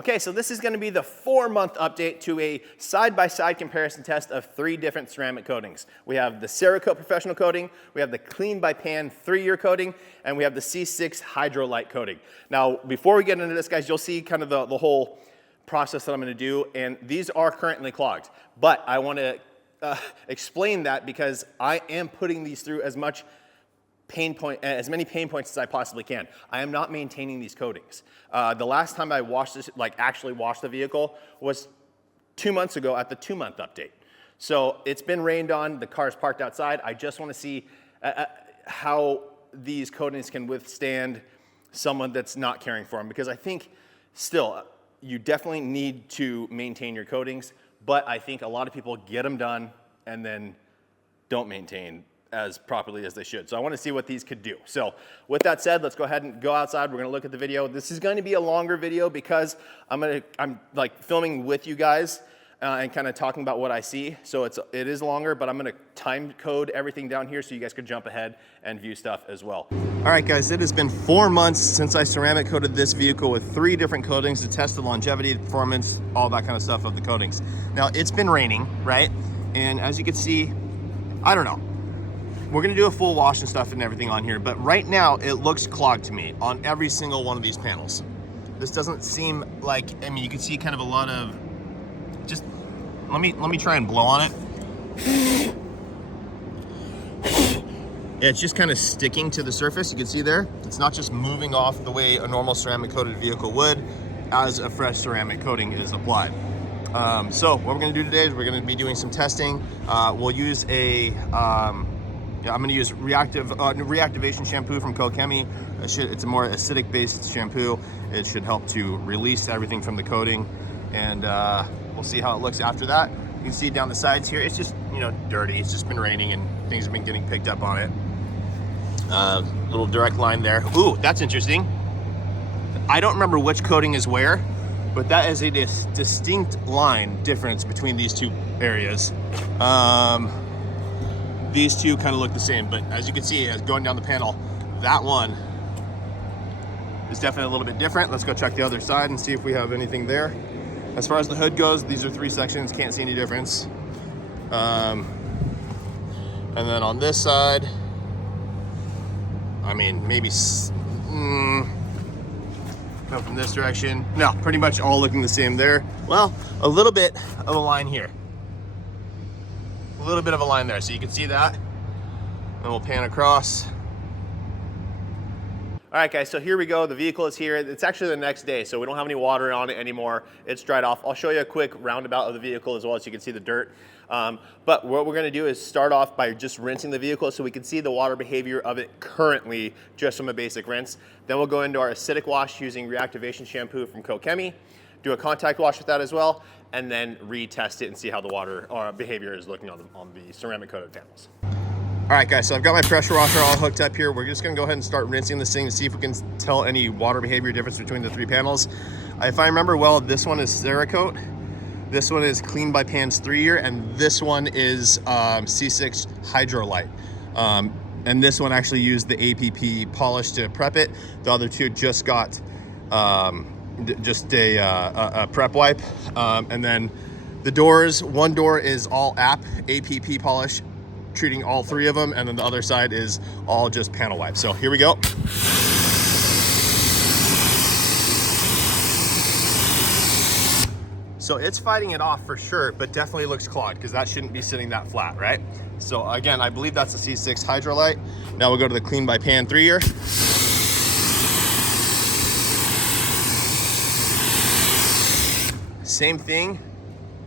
Okay, so this is going to be the 4-month update to a side-by-side comparison test of 3 different ceramic coatings. We have the Cerakote professional coating, we have the Clean by Pan 3-year coating, and we have the C6 Hydrolite coating. Now, before we get into this, guys, you'll see kind of the whole process that I'm going to do, and these are currently clogged. But I want to explain that because I am putting these through as many pain points as I possibly can. I am not maintaining these coatings. The last time I washed this, actually washed the vehicle, was 2 months ago at the 2-month update. So it's been rained on, the car's parked outside. I just want to see how these coatings can withstand someone that's not caring for them, because I think still you definitely need to maintain your coatings, but I think a lot of people get them done and then don't maintain as properly as they should. So I want to see what these could do. So with that said, let's go ahead and go outside. We're going to look at the video. This is going to be a longer video because I'm like filming with you guys and kind of talking about what I see. So it is longer, but I'm going to time code everything down here so you guys could jump ahead and view stuff as well. All right, guys, it has been 4 months since I ceramic coated this vehicle with 3 different coatings to test the longevity, the performance, all that kind of stuff of the coatings. Now, it's been raining, right? And as you can see, I don't know. We're gonna do a full wash and stuff and everything on here, but right now it looks clogged to me on every single one of these panels. This doesn't seem like, I mean, you can see kind of a lot of, just, let me try and blow on it. Yeah, it's just kind of sticking to the surface. You can see there, it's not just moving off the way a normal ceramic coated vehicle would as a fresh ceramic coating is applied. So what we're gonna do today is we're gonna be doing some testing. We'll use I'm going to use reactivation shampoo from QUIVR. It's a more acidic based shampoo. It should help to release everything from the coating, and we'll see how it looks after that. You can see down the sides here, it's just, you know, dirty. It's just been raining and things have been getting picked up on it. Little direct line there. Ooh, that's interesting. I don't remember which coating is where, but that is a distinct line difference between these 2 areas. These 2 kind of look the same, but as you can see, as going down the panel, that one is definitely a little bit different. Let's go check the other side and see if we have anything there. As far as the hood goes, these are 3 sections, can't see any difference. And then on this side, I mean, maybe, no, from this direction, no, pretty much all looking the same there. Well, a little bit of a line here. A little bit of a line there, so you can see that. And we'll pan across. All right, guys, so here we go. The vehicle is here. It's actually the next day, so we don't have any water on it anymore. It's dried off. I'll show you a quick roundabout of the vehicle as well, so you can see the dirt. But what we're gonna do is start off by just rinsing the vehicle so we can see the water behavior of it currently just from a basic rinse. Then we'll go into our acidic wash using reactivation shampoo from QUIVR, do a contact wash with that as well, and then retest it and see how the water or behavior is looking on the ceramic coated panels. All right, guys, so I've got my pressure washer all hooked up here. We're just gonna go ahead and start rinsing this thing to see if we can tell any water behavior difference between the 3 panels. If I remember well, this one is Cerakote, this one is Clean by Pan's 3-year, and this one is C6 Hydrolite. And this one actually used the APP polish to prep it. The other 2 just got just a prep wipe, and then the doors, one door is all APP polish treating all 3 of them, and then the other side is all just panel wipe. So here we go. So it's fighting it off for sure, but definitely looks clogged because that shouldn't be sitting that flat, right? So again, I believe that's the C6 Hydrolite. Now we'll go to the Clean by Pan 3-year. Same thing,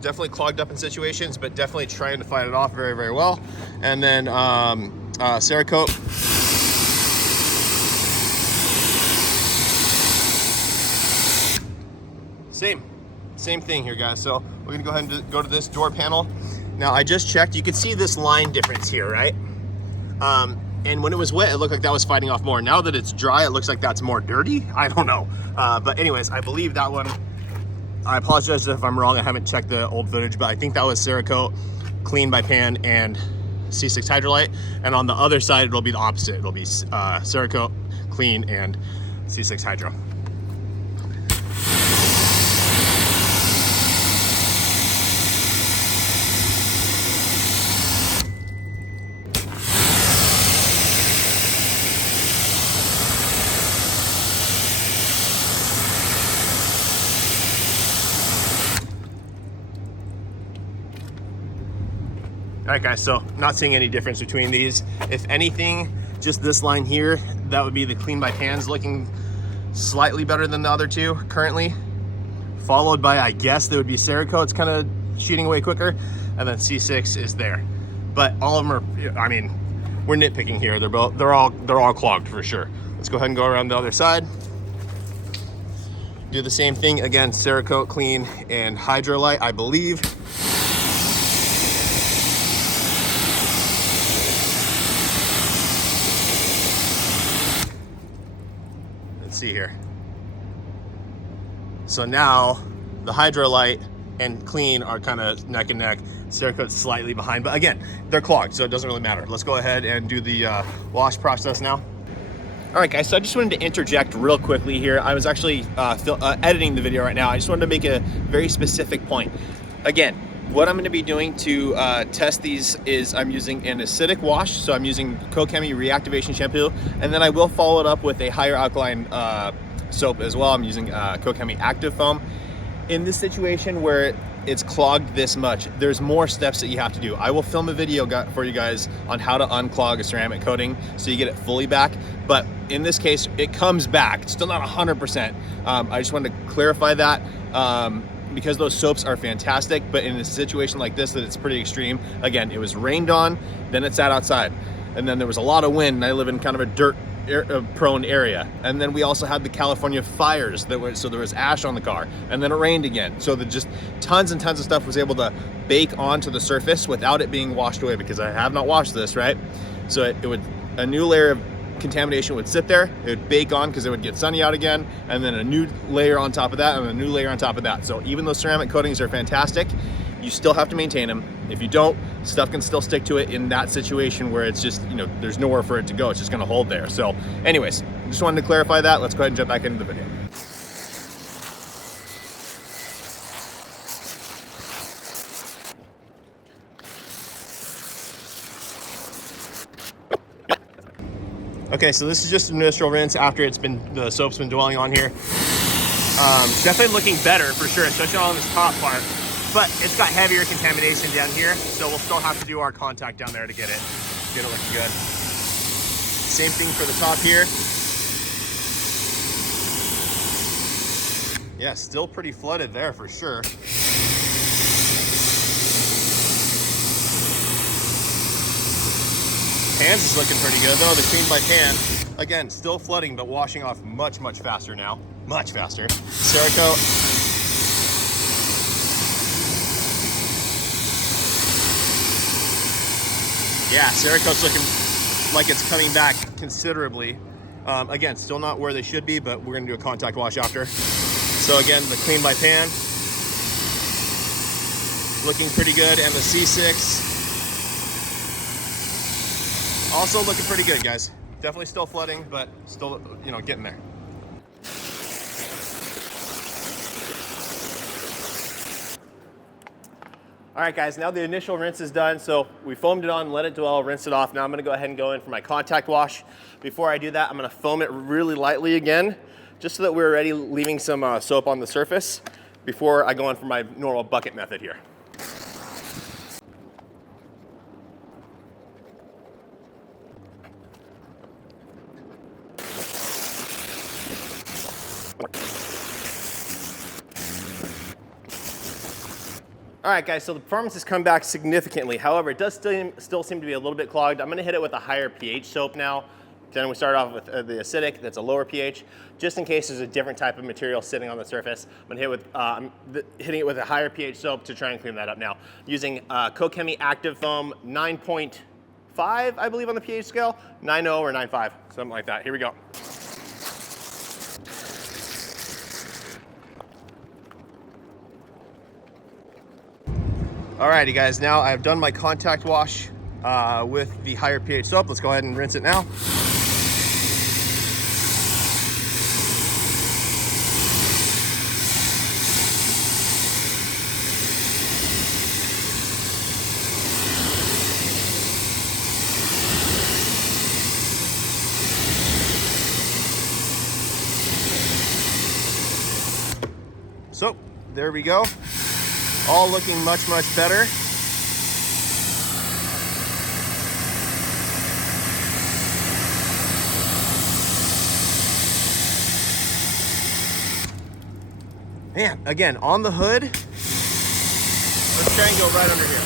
definitely clogged up in situations, but definitely trying to fight it off very, very well. And then Cerakote. Same thing here, guys. So we're gonna go ahead and go to this door panel. Now I just checked, you can see this line difference here, right? And when it was wet, it looked like that was fighting off more. Now that it's dry, it looks like that's more dirty. I don't know. But anyways, I believe that one, I apologize if I'm wrong. I haven't checked the old footage, but I think that was Cerakote, Clean by Pan, and C6 Hydrolite. And on the other side, it'll be the opposite. It'll be Cerakote, Clean, and C6 Hydro. All right, guys, so not seeing any difference between these. If anything, just this line here, that would be the Clean by Pans, looking slightly better than the other two currently. Followed by, I guess, there would be Cerakote. It's kind of shooting away quicker. And then C6 is there. But all of them are, I mean, we're nitpicking here. They're all clogged for sure. Let's go ahead and go around the other side. Do the same thing again, Cerakote, Clean, and Hydrolite, I believe. Let's see here. So now the Hydrolite and Clean are kind of neck and neck. Cerakote's slightly behind, but again, they're clogged, so it doesn't really matter. Let's go ahead and do the wash process now. All right, guys, so I just wanted to interject real quickly here. I was actually editing the video right now. I just wanted to make a very specific point. Again, what I'm gonna be doing to test these is I'm using an acidic wash. So I'm using Kokemi Reactivation Shampoo, and then I will follow it up with a higher alkaline soap as well. I'm using Kokemi Active Foam. In this situation where it's clogged this much, there's more steps that you have to do. I will film a video for you guys on how to unclog a ceramic coating so you get it fully back. But in this case, it comes back. It's still not 100%. I just wanted to clarify that because those soaps are fantastic, but in a situation like this, that it's pretty extreme. Again, it was rained on, then it sat outside. And then there was a lot of wind, and I live in kind of a dirt prone area. And then we also had the California fires so there was ash on the car, and then it rained again. So just tons and tons of stuff was able to bake onto the surface without it being washed away, because I have not washed this, right? So a new layer of contamination would sit there, it would bake on because it would get sunny out again, and then a new layer on top of that, and a new layer on top of that. So even though ceramic coatings are fantastic, you still have to maintain them. If you don't, stuff can still stick to it in that situation where it's just, you know, there's nowhere for it to go. It's just gonna hold there. So anyways, just wanted to clarify that. Let's go ahead and jump back into the video. Okay, so this is just an initial rinse after the soap's been dwelling on here. It's definitely looking better for sure, especially on this top part. But it's got heavier contamination down here, so we'll still have to do our contact down there to get it looking good. Same thing for the top here. Yeah, still pretty flooded there for sure. Pans is looking pretty good though, the Clean by Pan. Again, still flooding, but washing off much, much faster now. Much faster. Cerakote. Yeah, Cerakote's looking like it's coming back considerably. Again, still not where they should be, but we're gonna do a contact wash after. So again, the Clean by Pan, looking pretty good, and the C6, also looking pretty good, guys. Definitely still flooding, but still, you know, getting there. All right, guys, now the initial rinse is done. So we foamed it on, let it dwell, rinse it off. Now I'm gonna go ahead and go in for my contact wash. Before I do that, I'm gonna foam it really lightly again, just so that we're already leaving some soap on the surface before I go in for my normal bucket method here. All right, guys, so the performance has come back significantly. However, it does still seem to be a little bit clogged. I'm gonna hit it with a higher pH soap now. Then we start off with the acidic, that's a lower pH. Just in case there's a different type of material sitting on the surface, I'm hitting it with a higher pH soap to try and clean that up now. Using Kokemi Active Foam 9.5, I believe on the pH scale, 9.0 or 9.5, something like that. Here we go. Alrighty guys, now I've done my contact wash with the higher pH soap. Let's go ahead and rinse it now. So there we go. All looking much, much better. Man, again, on the hood, let's try and go right under here.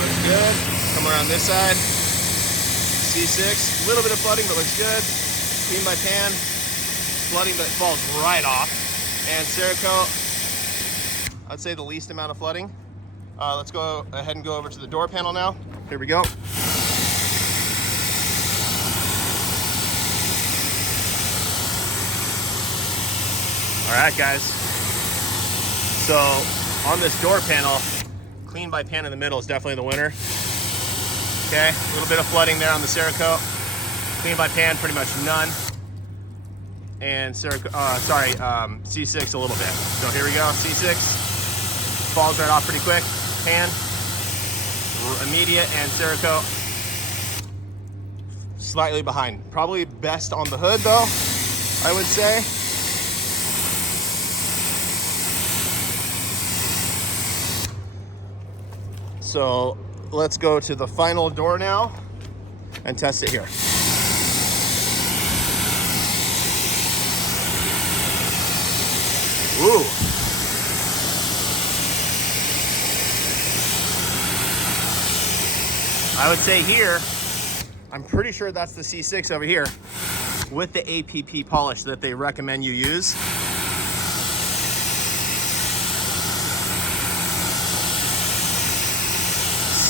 Looks good. Come around this side. C6, a little bit of flooding, but looks good. Clean by pan. Flooding, but it falls right off. And Cerakote, I'd say the least amount of flooding. Let's go ahead and go over to the door panel now. Here we go. All right, guys. So on this door panel, clean by pan in the middle is definitely the winner. Okay, a little bit of flooding there on the Cerakote. Clean by pan, pretty much none. And C6 a little bit. So here we go, C6 falls right off pretty quick. Pan, immediate, and Cerakote slightly behind. Probably best on the hood though, I would say. So let's go to the final door now and test it here. Ooh. I would say here, I'm pretty sure that's the C6 over here with the APP polish that they recommend you use.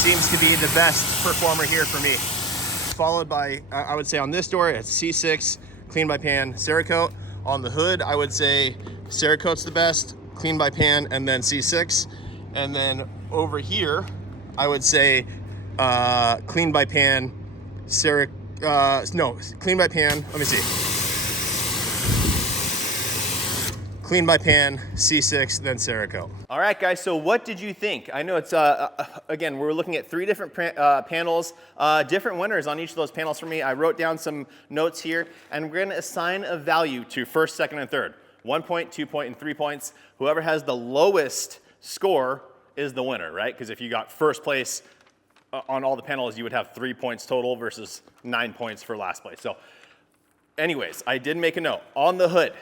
Seems to be the best performer here for me. Followed by, I would say on this door, it's C6, clean by pan, Cerakote. On the hood, I would say Cerakote's the best, clean by pan, and then C6. And then over here, I would say clean by pan, clean by pan, let me see. Clean by pan, C6, then Cerakote. All right, guys, so what did you think? I know it's, again, we're looking at 3 different panels, different winners on each of those panels for me. I wrote down some notes here, and we're gonna assign a value to first, second, and third. 1 point, 2 point, and 3 points. Whoever has the lowest score is the winner, right? Because if you got first place on all the panels, you would have 3 points total versus 9 points for last place. So anyways, I did make a note. On the hood,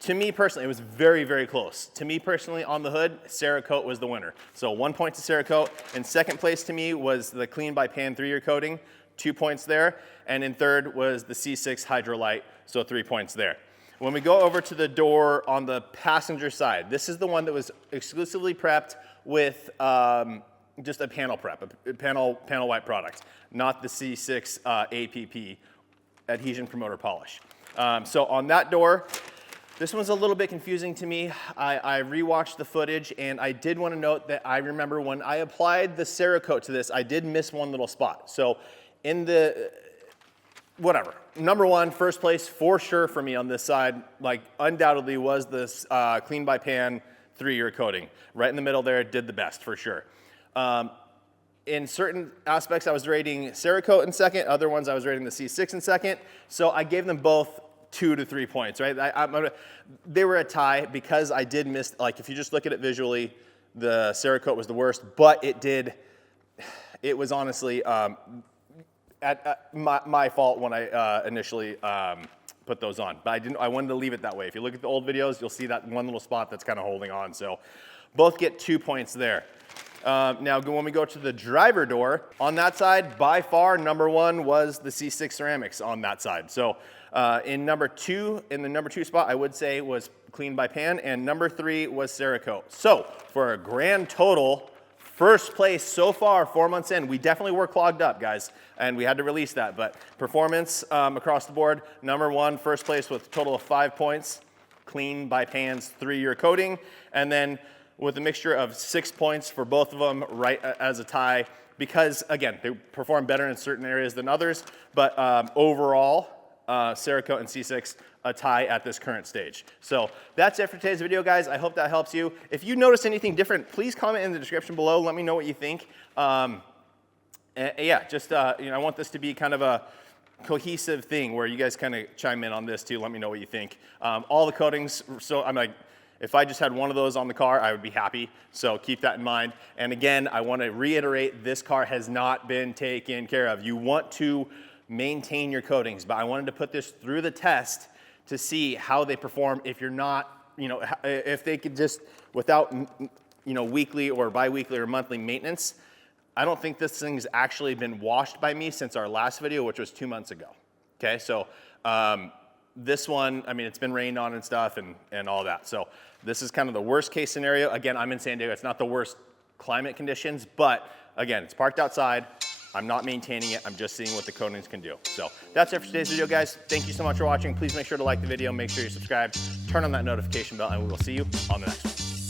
to me personally, it was very, very close. To me personally, on the hood, Cerakote was the winner. So 1 point to Cerakote. In second place to me was the Clean by Pan 3-year coating, 2 points there. And in third was the C6 Hydrolite, so 3 points there. When we go over to the door on the passenger side, this is the one that was exclusively prepped with just a panel prep, a panel wipe product, not the C6 APP, adhesion promoter polish. So on that door, this one's a little bit confusing to me. I rewatched the footage, and I did want to note that I remember when I applied the Cerakote to this, I did miss one little spot. So in the, whatever, number one, first place for sure for me on this side, like undoubtedly was this Clean by Pan 3-year coating. Right in the middle there, did the best for sure. In certain aspects, I was rating Cerakote in second. Other ones, I was rating the C6 in second. So I gave them both 2 to 3 points, right? They were a tie because I did miss, like if you just look at it visually, the Cerakote was the worst, but it was honestly my fault when I initially put those on. But I wanted to leave it that way. If you look at the old videos, you'll see that one little spot that's kind of holding on. So both get 2 points there. Now, when we go to the driver door, on that side, by far, number one was the C6 Ceramics on that side. So in the number two spot, I would say was Clean by Pan, and number 3 was Cerakote. So for a grand total, first place so far, 4 months in, we definitely were clogged up, guys, and we had to release that. But performance across the board, number one, first place with a total of 5 points, Clean by Pan's 3-year coating, and then with a mixture of 6 points for both of them, right as a tie, because again, they perform better in certain areas than others, but overall, Cerakote and C6 a tie at this current stage. So that's it for today's video, guys. I hope that helps you. If you notice anything different, please comment in the description below. Let me know what you think. Yeah, just I want this to be kind of a cohesive thing where you guys kind of chime in on this too. Let me know what you think. All the coatings, so I'm like, if I just had one of those on the car, I would be happy. So keep that in mind. And again, I want to reiterate, this car has not been taken care of. You want to maintain your coatings. But I wanted to put this through the test to see how they perform if you're not, if they could just, without, weekly or bi-weekly or monthly maintenance. I don't think this thing's actually been washed by me since our last video, which was 2 months ago. Okay, so this one, I mean, it's been rained on and stuff and all that. So this is kind of the worst case scenario. Again, I'm in San Diego. It's not the worst climate conditions, but again, it's parked outside. I'm not maintaining it. I'm just seeing what the coatings can do. So that's it for today's video, guys. Thank you so much for watching. Please make sure to like the video, make sure you're subscribed, turn on that notification bell, and we will see you on the next one.